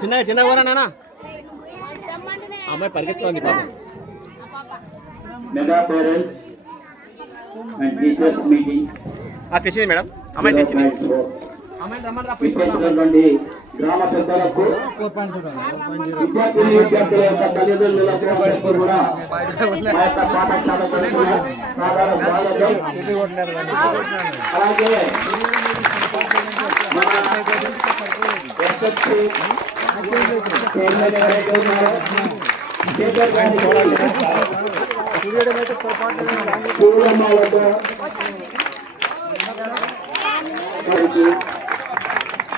చిన్నగా చిన్నగా పోరా నాన్న. అమ్మాయి పరిగెత్తుకోండి పాప. తెచ్చింది మేడం, అమ్మాయి తెచ్చింది. అమ్మాయి రమ్మని గ్రామ పెద్దలకు విద్యార్థుల యొక్క తల్లిదండ్రులకు కూడా అలాగే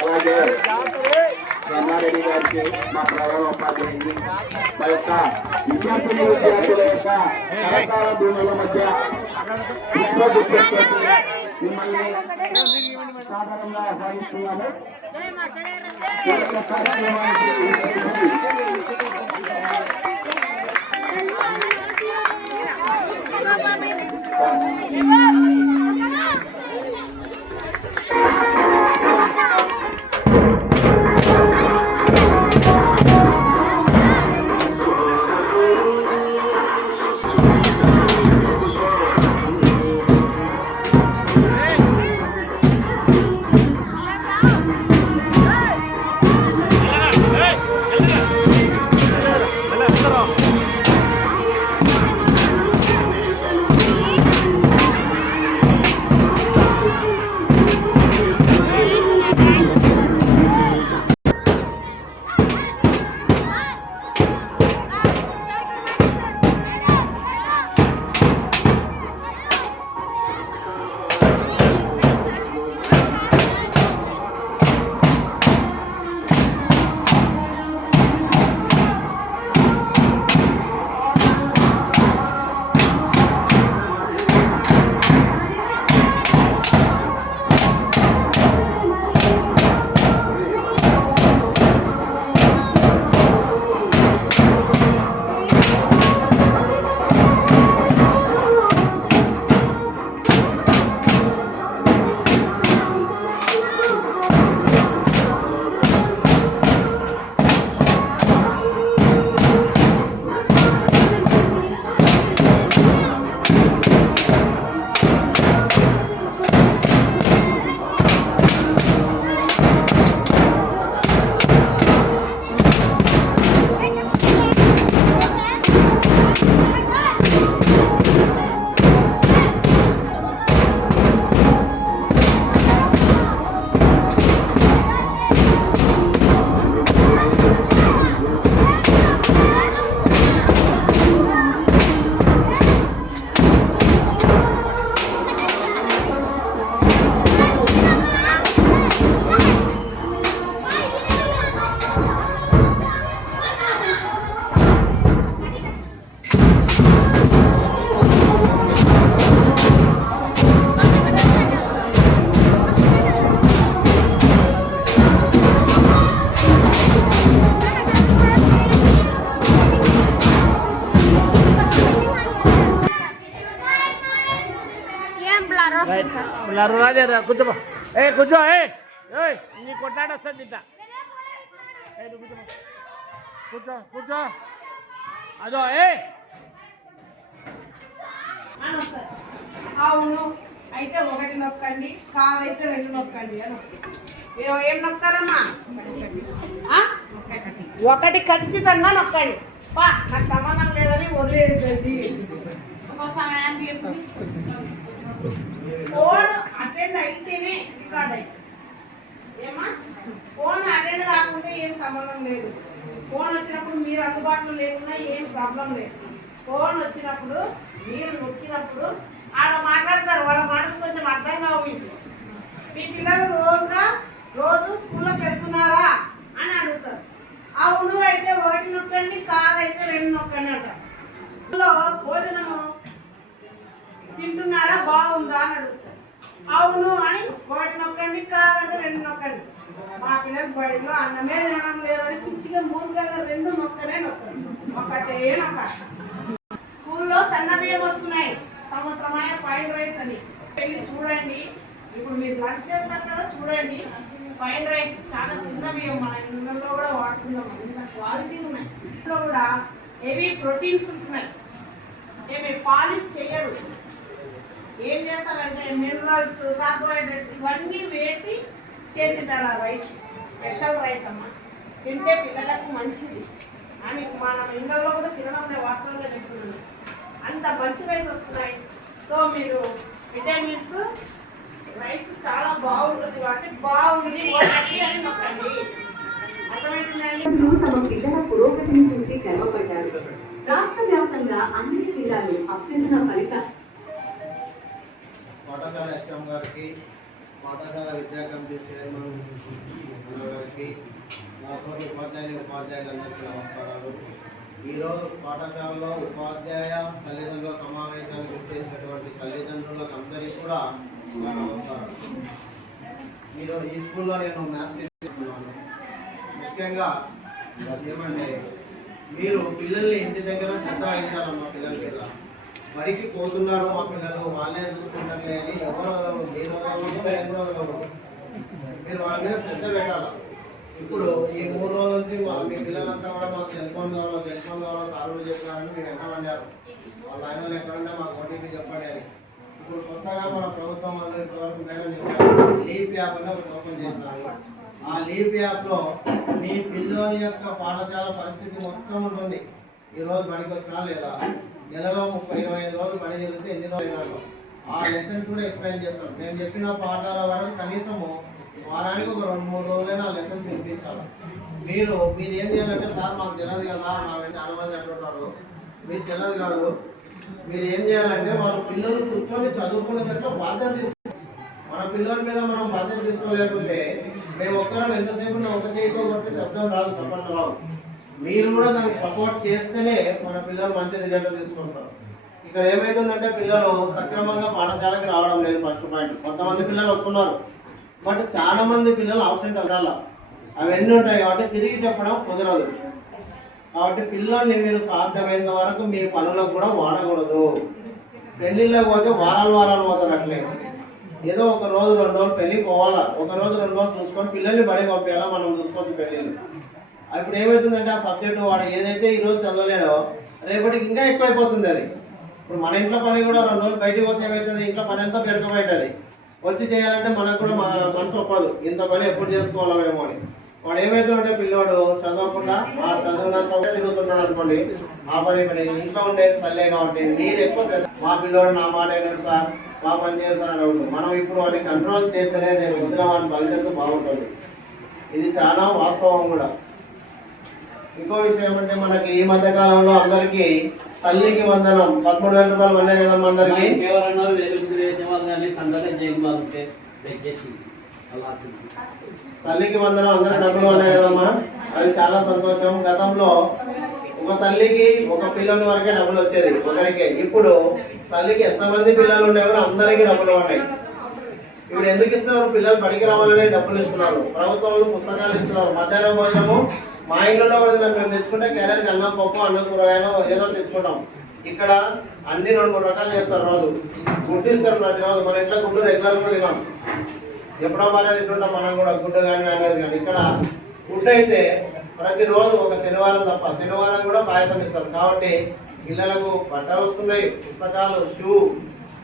అలాగే రమారెడ్డి గారికి మా ప్రధాన ఉపాధ్యాయుని మా యొక్క విద్యార్థుల యొక్క సహకార భూముల మధ్య మిమ్మల్ని సాధారణంగా ఆహ్వానిస్తున్నాము. రాజా కూర్చో, కూర్చో, నీ కొట్లాట వస్తుంది ఇట్లా. కూర్చో కూర్చో, అదో అవును అయితే ఒకటి నొక్కండి, కాదైతే రెండు నొక్కండి అని వస్తుంది. మీరు ఏం నొక్కారమ్మా? ఒకటి ఖచ్చితంగా నొక్కండి. నాకు సంబంధం లేదని వదిలేదండి. ఒక సమయానికి ఫోన్ అటెండ్ అయితేనే రికార్డ్ అయింది. ఏమా ఫోన్ అటెండ్ కాకుంటే ఏం సంబంధం లేదు. ఫోన్ వచ్చినప్పుడు మీరు అందుబాటులో లేకున్నా ఏం ప్రాబ్లం లేదు. ఫోన్ వచ్చినప్పుడు మీరు నొక్కినప్పుడు ఆడ మాట్లాడతారు, వాళ్ళ మాటలు కొంచెం అర్థం కావు. మీ పిల్లలు రోజు స్కూల్లోకి వెళ్తున్నారా అని అడుగుతారు. అవును అయితే ఒకటి నొక్కండి, కాదైతే రెండు నొక్కండి అంటారు. భోజనము తింటున్నారా, బాగుందా అని అడుగుతారు. అవును అని ఒకటి నొక్కండి, కాదంటే రెండు నొక్కండి. మా పిల్లలకు బడిలో అన్నమే తినడం లేదని పిచ్చిగా మూడుగా రెండు నొక్కనే నొక్కండి. ఒకటే నొక్క. స్కూల్లో సన్న బియ్యం వస్తున్నాయి, సంవత్సరమైన ఫ్రైడ్ రైస్ అని వెళ్ళి చూడండి. ఇప్పుడు మీరు లంచ్ చేస్తారు కదా, చూడండి. ఫైన్ రైస్ చాలా చిన్న బియ్యం మన ఇళ్ళల్లో కూడా వాడుతున్నాం. అంత క్వాలిటీ ఉన్నాయి. ఇంట్లో కూడా హెవీ ప్రోటీన్స్ ఉంటున్నాయి. ఏమి పాలిష్ చేయరు. ఏం చేస్తారంటే మినరల్స్, కార్బోహైడ్రేట్స్ ఇవన్నీ వేసి చేసింటారు ఆ రైస్. స్పెషల్ రైస్ అమ్మ, తింటే పిల్లలకు మంచిది అని మన ఇళ్ళల్లో కూడా తినడం వాస్తవంగా చెప్తున్నాను. అంత మంచి రైస్ వస్తున్నాయి. సో మీరు విటమిన్స్ రైస్ చాలా బాగుంటుంది కాబట్టి బాగుంది అని నొక్కండి. అర్థమవుతుందండి. తమ పిల్లల పురోగతిని చూసి గర్వపడ్డారు. రాష్ట్ర వ్యాప్తంగా అన్ని జిల్లాలు అభ్యసన ఫలితాలు పాఠశాల ఎస్ఎం గారికి, పాఠశాల విద్యా కమిటీ చైర్మన్ గారికి, నాతో ఉపాధ్యాయులందరికీ నమస్కారాలు. ఈరోజు పాఠశాలలో ఉపాధ్యాయ తల్లిదండ్రుల సమావేశానికి వచ్చేసినటువంటి తల్లిదండ్రులకు అందరికీ కూడా నా నమస్కారం. ఈరోజు ఈ స్కూల్లో నేను మ్యాథ్స్ తీసుకున్నాను. ముఖ్యంగా ఏమంటే మీరు పిల్లల్ని ఇంటి దగ్గర శ్రద్ధ వహించాలి. మా పిల్లల మీద బడికి పోతున్నారు మా పిల్లలు, వాళ్ళే చూసుకుంటారులే అని ఎవరు మీరు మీరు వాళ్ళ మీద శ్రద్ధ పెట్టాలి. ఇప్పుడు ఈ 3 రోజుల నుంచి మీ పిల్లలంతా కూడా మాకు సెల్ ఫోన్ కావాలో సార్లు చెప్పారని మీరు ఎక్కడ అన్నారు. వాళ్ళ ఆయన ఎక్కడుంటే మాకు ఓటీపీ చెప్పండి అని. ఇప్పుడు కొత్తగా మన ప్రభుత్వం వాళ్ళు ఇప్పటివరకు మేడం చెప్పారు, లీప్ యాప్ అని ఒక ఓపెన్ చేస్తున్నారు. ఆ లీప్ యాప్లో మీ పిల్లోని యొక్క పాఠశాల పరిస్థితి మొత్తం ఉంటుంది. ఈరోజు బడికి వచ్చినా లేదా, నెలలో 30-25 రోజులు బడి జరిగితే ఎన్ని రోజులు ఆ లెసన్స్ కూడా ఎక్స్ప్లెయిన్ చేస్తాం. మేము చెప్పిన పాఠాల వరకు కనీసము వారానికి ఒక 2-3 రోజులైనా ఆ లెసన్స్ వినిపించాలి. మీరు ఏం చేయాలంటే, సార్ మాకు తెలియదు కదా, మాకు చాలా మంది అంటుంటారు, మీకు తెలియదు కాదు. మీరు ఏం చేయాలంటే వాళ్ళ పిల్లలు కూర్చొని చదువుకునేటట్లు బాధ్యత తీసుకోవాలి. మన పిల్లల మీద మనం బాధ్యత తీసుకోలేకుంటే మేము ఒక్కరం ఎంతసేపు ఒక చేతితో కొడితే శబ్దం రాదు, సపోర్ట్ రావు. మీరు కూడా దానికి సపోర్ట్ చేస్తేనే మన పిల్లలు మంచి రిజల్ట్ తీసుకుంటారు. ఇక్కడ ఏమైతుందంటే పిల్లలు సక్రమంగా పాఠశాలకి రావడం లేదు. ఫస్ట్ పాయింట్, కొంతమంది పిల్లలు వస్తున్నారు, బట్ చాలా మంది పిల్లలు ఆబ్సెంట్ అవ్వాలి. అవన్నీ ఉంటాయి కాబట్టి తిరిగి చెప్పడం కుదరదు. కాబట్టి పిల్లల్ని మీరు సాధ్యమైనంత వరకు మీ పనులకు కూడా వాడకూడదు. పెళ్ళిళ్ళకి పోతే వారాలు పోతారు. అట్లే ఏదో 1 రోజు 2 రోజులు పెళ్ళి పోవాలా, 1 రోజు 2 రోజులు చూసుకొని పిల్లల్ని బడికి పంపించాలా, మనం చూసుకోవచ్చు పెళ్ళిళ్ళు. ఇప్పుడు ఏమవుతుందంటే ఆ సబ్జెక్టు వాడు ఏదైతే ఈరోజు చదవలేడో రేపటికి ఇంకా ఎక్కువైపోతుంది. అది ఇప్పుడు మన ఇంట్లో పని కూడా 2 రోజులు బయటకు పోతే ఏమవుతుంది, ఇంట్లో పని అంతా పెరగబోతుంది. వచ్చి చేయాలంటే మనకు కూడా మనసు ఒప్పదు, ఇంత పని ఎప్పుడు చేసుకోవాలేమో అని. వాడు ఏమవుతుందంటే పిల్లోడు చదవకుండా ఆ చదువునంత తిరుగుతున్నాడు అనుకోండి, ఆ పని ఇంట్లో ఉండేది తల్లే కాబట్టి మీరు ఎక్కువ మా పిల్లోడు నా మాట అయినాడు సార్, మా పని చేస్తాను అని. మనం ఇప్పుడు వాడిని కంట్రోల్ చేస్తేనే రేపు వదిలిన వాడి భవిష్యత్తు బాగుంటుంది. ఇది చాలా వాస్తవం కూడా. ఇంకో విషయం ఏమంటే, మనకి ఈ మధ్య కాలంలో అందరికీ తల్లికి వందనం 13,000 రూపాయలు పడినాయి కదమ్మా అందరికి. తల్లికి వందనం అందరి డబ్బులు ఉన్నాయి కదమ్మా, అది చాలా సంతోషం. గతంలో ఒక తల్లికి ఒక పిల్లల వరకే డబ్బులు వచ్చేది ఒకరికే. ఇప్పుడు తల్లికి ఎంతమంది పిల్లలు ఉండే కూడా అందరికీ డబ్బులు ఉన్నాయి. ఇప్పుడు ఎందుకు ఇస్తున్నారు, పిల్లలు బడికి రావాలనే డబ్బులు ఇస్తున్నారు. ప్రభుత్వం పుస్తకాలు ఇస్తున్నారు. మధ్యాహ్నం భోజనము మా ఇంట్లో కూడా మేము తెచ్చుకుంటే క్యారెట్ అన్నం పప్పు అన్నం కూరగాయలు ఏదో తెచ్చుకుంటాం. ఇక్కడ అన్ని 2-3 రకాలు చేస్తారు. రోజు గుడ్డు ఇస్తారు ప్రతిరోజు. మన ఇంట్లో గుడ్డు రెగ్యులర్ కూడా తినాం, ఎప్పుడో బాగా తింటుంటాం మనం కూడా, గుడ్డు కానీ అనేది కానీ. ఇక్కడ గుడ్డు అయితే ప్రతిరోజు ఒక శనివారం తప్ప, శనివారం కూడా పాయసం ఇస్తారు. కాబట్టి పిల్లలకు బట్టలు వస్తున్నాయి, పుస్తకాలు, షూ,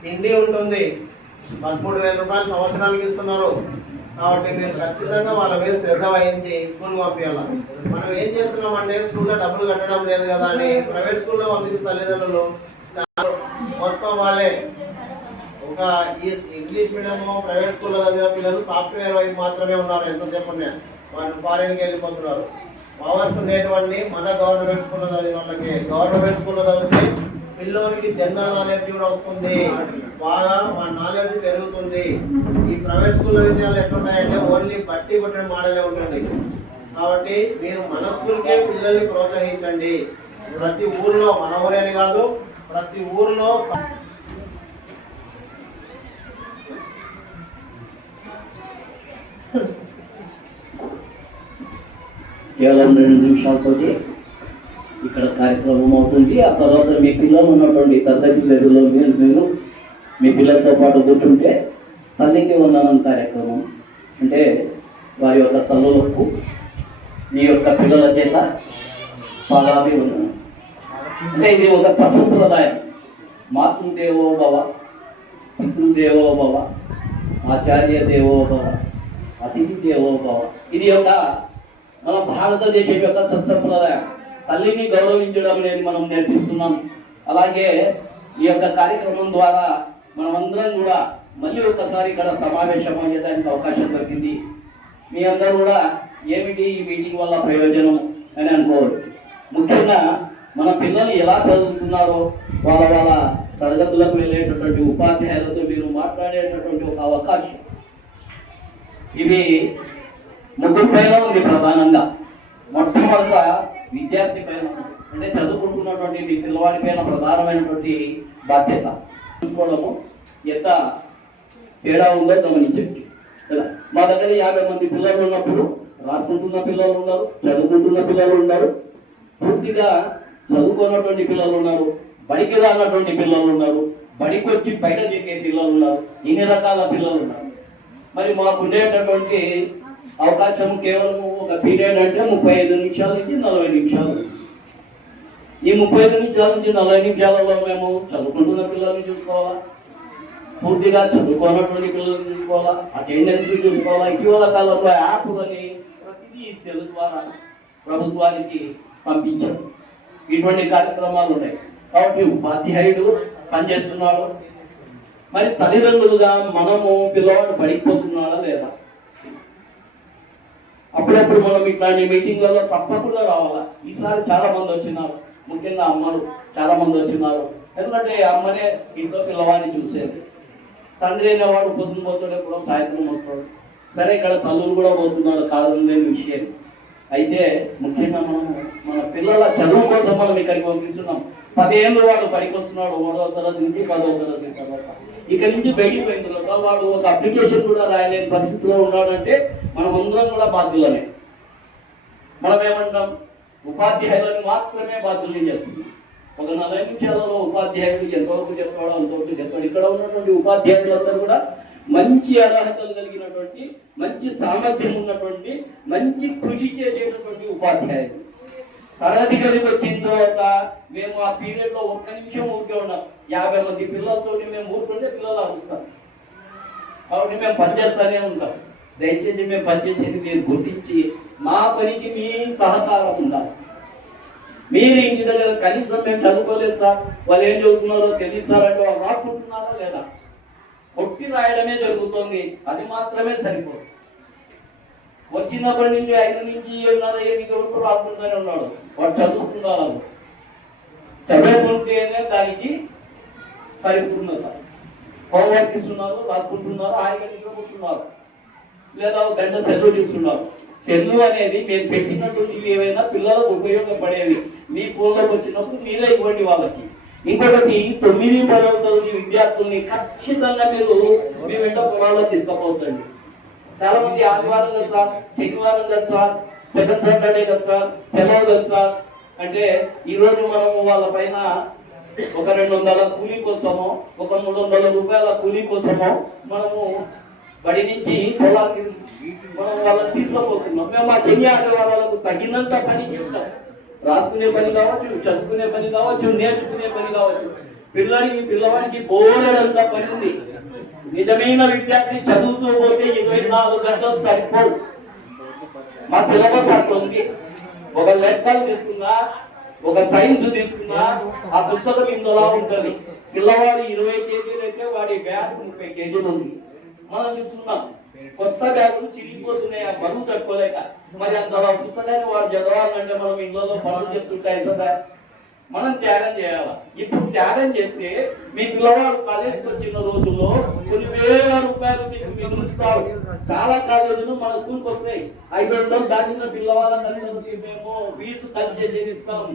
తిండి ఉంటుంది. 13,000 రూపాయలు సంవత్సరానికి ఇస్తున్నారు. కాబట్టి మీరు ఖచ్చితంగా వాళ్ళ మీద శ్రద్ధ వహించి స్కూల్కి పంపించాలి. మనం ఏం చేస్తున్నామంటే స్కూల్లో డబ్బులు కట్టడం లేదు కదా అని ప్రైవేట్ స్కూల్లో పంపించిన తల్లిదండ్రులు మొత్తం వాళ్ళే ఒక ఈ ఇంగ్లీష్ మీడియం ప్రైవేట్ స్కూల్లో చదివిన పిల్లలు సాఫ్ట్వేర్ వైపు మాత్రమే ఉన్నారు. ఎంత చెప్పండి, వాళ్ళు ఫారెన్కి వెళ్ళిపోతున్నారు. పవర్స్ ఉండేటువంటి మన గవర్నమెంట్ స్కూల్లో చదివిన వాళ్ళకి, గవర్నమెంట్ స్కూల్లో చదివితే పిల్లోనికి జనరల్ నాలెడ్జ్ కూడా వస్తుంది, బాగా మన నాలెడ్జ్ పెరుగుతుంది. ఈ ప్రైవేట్ స్కూల్ విషయాలు ఎట్లున్నాయంటే ఓన్లీ బట్టి కొట్టిన మోడలే ఉంటుంది. కాబట్టి మీరు మన స్కూల్కే పిల్లల్ని ప్రోత్సహించండి. ప్రతి ఊర్లో, మన ఊరే అని కాదు, ప్రతి ఊర్లో కేవలం 2 నిమిషాలతోటి ఇక్కడ కార్యక్రమం అవుతుంది. ఆ తర్వాత మీ పిల్లలు ఉన్నటువంటి తరగతి గదిలో మీరు మీ పిల్లలతో పాటు కూర్చుంటే తల్లికి వందనం కార్యక్రమం అంటే వారి యొక్క తల్లులకు నీ యొక్క పిల్లల చేత పాదాభివందనం. అంటే ఇది ఒక సత్సంప్రదాయం. మాతృదేవో భవ, పితృదేవో భవ, ఆచార్య దేవో భవ, అతిథి దేవో భవ. ఇది ఒక మన భారతదేశం యొక్క సత్సంప్రదాయం. తల్లిని గౌరవించడం అనేది మనం నేర్పిస్తున్నాం. అలాగే ఈ యొక్క కార్యక్రమం ద్వారా మనమందరం కూడా మళ్ళీ ఒకసారి ఇక్కడ సమావేశం అయ్యేదానికి అవకాశం దొరికింది. మీ అందరూ కూడా ఏమిటి ఈ మీటింగ్ వల్ల ప్రయోజనం అని అనుకోవచ్చు. ముఖ్యంగా మన పిల్లలు ఎలా చదువుతున్నారో వాళ్ళ తరగతులకు వెళ్ళేటటువంటి ఉపాధ్యాయులతో మీరు మాట్లాడేటటువంటి ఒక అవకాశం. ఇవి ముగ్గురు పైన ఉంది ప్రధానంగా. మొట్టమొదట విద్యార్థి పైన, అంటే చదువుకుంటున్నటువంటి మీ పిల్లవాడి పైన ప్రధానమైనటువంటి బాధ్యత చూసుకోవడము ఎంత తేడా ఉందో గమనించవచ్చు. మా దగ్గర 50 మంది పిల్లలు ఉన్నప్పుడు రాసుకుంటున్న పిల్లలు ఉన్నారు, చదువుకుంటున్న పిల్లలు ఉన్నారు, పూర్తిగా చదువుకున్నటువంటి పిల్లలు ఉన్నారు, బడికి రానటువంటి పిల్లలు ఉన్నారు, బడికి వచ్చి బయట చేసే పిల్లలు ఉన్నారు. ఇన్ని రకాల పిల్లలు ఉన్నారు. మరి మాకు ఉండేటటువంటి అవకాశం కేవలం ఒక పీరియడ్ అంటే 35 నిమిషాల నుంచి 40 నిమిషాలు. ఈ 35 నిమిషాల నుంచి 40 నిమిషాలలో మేము చదువుకుంటున్న పిల్లల్ని చూసుకోవాలా, పూర్తిగా చదువుకున్నటువంటి పిల్లల్ని చూసుకోవాలా, అటెండెన్స్ చూసుకోవాలా. ఇటీవల కాలంలో యాప్లని ప్రతిదీ సెల్ ద్వారా ప్రభుత్వానికి పంపించారు. ఇటువంటి కార్యక్రమాలు ఉన్నాయి. కాబట్టి ఉపాధ్యాయుడు పనిచేస్తున్నాడు. మరి తల్లిదండ్రులుగా మనము పిల్లవాడు పడిపోతున్నాడా లేదా? అప్పుడప్పుడు మనం ఇట్లాంటి మీటింగ్లలో తప్పకుండా రావాలా. ఈసారి చాలా మంది వచ్చినారు, ముఖ్యంగా అమ్మలు చాలా మంది వచ్చినారు. ఎందుకంటే అమ్మనే ఇంట్లో పిల్లవాడిని చూసేది. తండ్రి అనేవాడు పొద్దున పోతుండే కూడా సాయంత్రం వస్తాడు. సరే, ఇక్కడ తల్లులు కూడా పోతున్నారు, కాదు లేని విషయం. అయితే ముఖ్యంగా మనం మన పిల్లల చదువు కోసం మనం ఇక్కడికి పంపిస్తున్నాం. 10 ఏళ్ళు వాడు పనికి వస్తున్నాడు, 3వ తరగతి నుంచి 10వ తరగతి తర్వాత. ఇక్కడి నుంచి బయటికి పోయిన తర్వాత వాడు ఒక అప్లికేషన్ కూడా రాయలేని పరిస్థితిలో ఉన్నాడంటే మనం అందరం కూడా బాధ్యులమే. మనం ఏమంటాం, ఉపాధ్యాయులను మాత్రమే బాధ్యుల్ని చేస్తున్నాం. ఒక 40 నిమిషాలలో ఉపాధ్యాయుడు ఎంతవరకు చెప్తాడో అంతవరకు చెప్తాడు. ఇక్కడ ఉన్నటువంటి ఉపాధ్యాయులందరూ కూడా మంచి అర్హతలు కలిగినటువంటి, మంచి సామర్థ్యం ఉన్నటువంటి, మంచి కృషి చేసేటటువంటి ఉపాధ్యాయులు. తరగతి గదికి వచ్చిన తర్వాత మేము ఆ పీరియడ్ లో 1 నిమిషం ఊరికే ఉన్నాం. 50 మంది పిల్లలతో మేము ఊరుకుంటే పిల్లలు అరుస్తాం. కాబట్టి మేము పనిచేస్తూనే ఉంటాం. దయచేసి మేము పనిచేసేది మీరు గుర్తించి మా పనికి మీ సహకారం ఉండాలి. మీరు ఇంటి దగ్గర కనీసం మేము చదువుకోలేదు సార్, వాళ్ళు ఏం చదువుతున్నారో తెలియదు సార్ అంటే వాళ్ళు రాసుకుంటున్నారా లేదా? కొట్టి రాయడమే జరుగుతుంది, అది మాత్రమే సరిపోదు. వచ్చినప్పటి నుంచి 5 నుంచి 7:30 వరకు రాసుకుంటూనే ఉన్నాడు. వాడు చదువుతున్నారు, చదువుకుంటేనే దానికి పరిపూర్ణత. హోంవర్క్ ఇస్తున్నారు, రాసుకుంటున్నారు, హాయిగా నిద్రపోతున్నారు, లేదా ఒక గంట సెలవు తీసుకున్నారు. సెల్లు అనేది మేము పెట్టినటువంటి ఏవైనా పిల్లలకు ఉపయోగపడేవి మీ ఫోన్లోకి వచ్చినప్పుడు మీరే ఇవ్వండి వాళ్ళకి. ఇంకొకటి 9, 10వ తరగతి విద్యార్థుల్ని ఖచ్చితంగా మీరు మీ వెంట పొలాల్లో తీసుకుపోతండి. చాలా మంది ఆదివారం కదా సార్, శనివారం కదా సార్, సెకండ్ సాటర్డే కదా సార్, సెలవు కదా సార్ అంటే ఈరోజు మనము వాళ్ళ పైన ఒక 200 కూలీ కోసమో, ఒక 300 రూపాయల కూలీ కోసమో మనము బడి నుంచి పొలానికి మనం వాళ్ళని తీసుకుపోతున్నాం. మేము ఆ చెయ్యి ఆడే వాళ్ళకు తగినంత పని చెప్తాం. రాసుకునే పని కావచ్చు, చదువుకునే పని కావచ్చు, నేర్చుకునే పని కావచ్చు. పిల్లవాడికి బోలెడంత పని ఉంది. నిజమైన విద్యార్థి చదువుతూ పోతే 24 గంటలు సరిపోవు. మా సిలబస్ అట్లా ఉంది. ఒక లెక్కలు తీసుకున్నా, ఒక సైన్స్ తీసుకున్నా ఆ పుస్తకం ఇందులో ఉంటుంది. పిల్లవాడు 20 కేజీలు అయితే వాడి బ్యాగ్ 30 కేజీలు ఉంది. మనం చూస్తున్నాం కొత్త బ్యాగులు చిరిగిపోతున్నాయి, ఆ బరువు తట్టుకోలేక. మరి అంత పుస్తకాన్ని వాడు చదవాలంటే మనం ఇంట్లో పనులు చేస్తుంటాయి కదా, మనం త్యాగం చేయాలి. ఇప్పుడు త్యాగం చేస్తే మీ పిల్లవాడు కాలేజీకి వచ్చిన రోజుల్లో కొన్ని వేల రూపాయలు మీకు మిగులుస్తారు. చాలా కాలేజీలు మన స్కూల్కి వస్తాయి. 500 దాటిన పిల్లవాళ్ళందరికీ మేము ఫీజు కన్సెషన్ ఇస్తాం,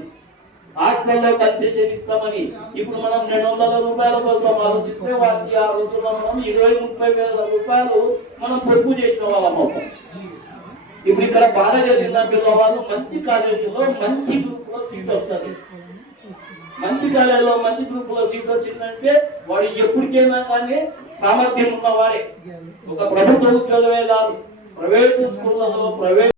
హాస్టల్లో కన్సెషన్ ఇస్తామని. ఇప్పుడు మనం 200 రూపాయల కోసం ఆలోచిస్తే వారికి ఆ రోజుల్లో మనం 20-30 వేల రూపాయలు మనం పొదుపు చేసిన వాళ్ళం అవుతాం. ఇప్పుడు ఇక్కడ బాగా చదివిన పిల్లవాళ్ళు మంచి కాలేజీలో మంచి గ్రూప్ లో సీట్ వస్తుంది. మంచి కాలేజీలో మంచి గ్రూప్ లో సీట్ వచ్చిందంటే వాడు ఎప్పటికైనా కానీ సామర్థ్యం ఉన్నవారే. ఒక ప్రభుత్వ ఉద్యోగమే కాదు, ప్రైవేటు స్కూళ్ళలో ప్రైవేట్